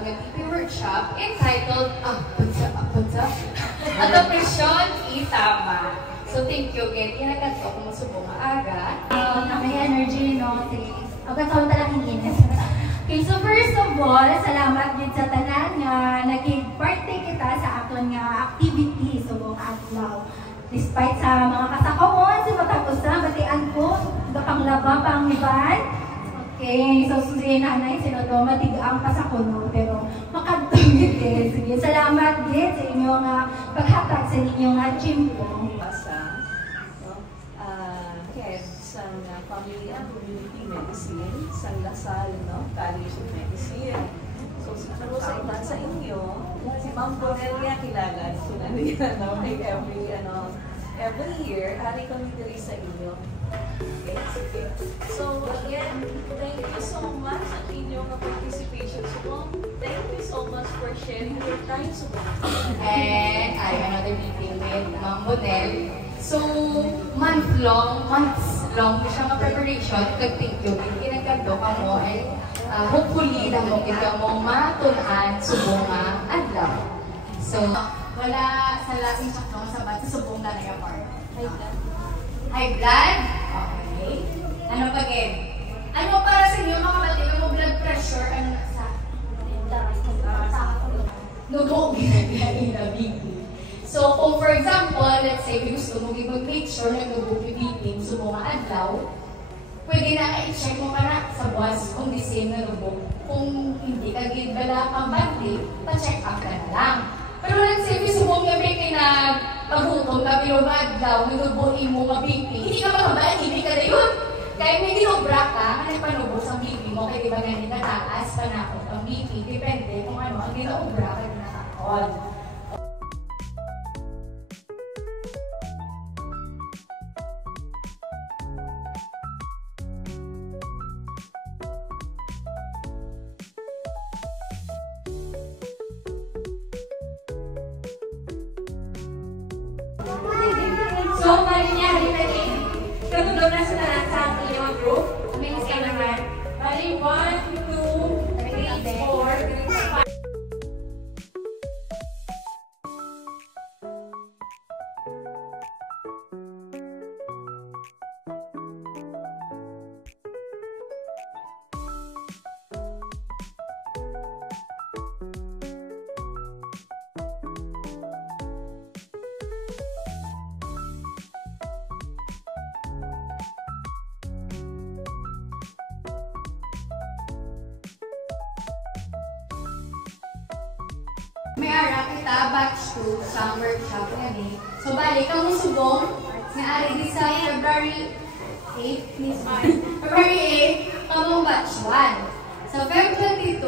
Tagalog ng TP workshop entitled Adoption Itama. So thank you again. Kinagat ko kung masubong maaga. May energy, no? Agad taon talagang inis. Okay, so first of all, salamat din sa tanan nga naging-birthday kita sa akong nga activity sa buong adlaw. Despite sa mga kasakawon, sa matapos na, batian ko, panglaba, pangiban. Okay, so susihin nanay, sinodo, matigaan pa sa kuno, pero makadungit din. Sige, salamat din sa inyong paghatag sa inyong chimpo. Sang Family and Community Medicine, sang Lasal, no? College of Medicine. So, siguro sa iba sa inyo, si Ma'am Bonelia kilala. So, every year, hari kami diri sa inyo. Okay, sige. So, again, thank you so much sa inyong participation. So, thank you so much for sharing your time. So, and I have another meeting with Ma'am Bonel. So, months long siya nga preparation, thank you. Kinagkado ka mo, and hopefully, mo kita mo matunan subong nga adlaw. So, wala sa lasing sakto sa bat sa subong na nag-apart. High blood? Okay. Ano pa again? Ano para sa inyo mga kapatid? Ano blood pressure? Ano na sa? Nubo, ginagina-bigli. So, kung for example, let's say, gusto mo mag-make sure na nag-bubibigling sa mga adlaw, pwede na i-check mo ka na sa buwas kung the same na rubog. Kung hindi ka gidbala kang bandi, pa-check up ka na lang. Pero let's say, gusto mo nga may kinag-pagutom na bilog adlaw, nag-buhin mo mabigli, hindi ka makabaan, hindi ka na yun. Kaya may dinobra ka, nagpanubos ang bigli mo, kaya diba ganyan nataas, panakot ang bigli, depende kung ano ang dinobra ka na nakakon. So, bali niya, hari-hari. Katulog na sa inyong group. May isa naman. Bali, 1, 2, 3, 4, 5. May ara kita batch 2 sa workshop ngayon. So, balik ang musubong na ari di sa February 8, please. February 8, kamong batch 1. So, February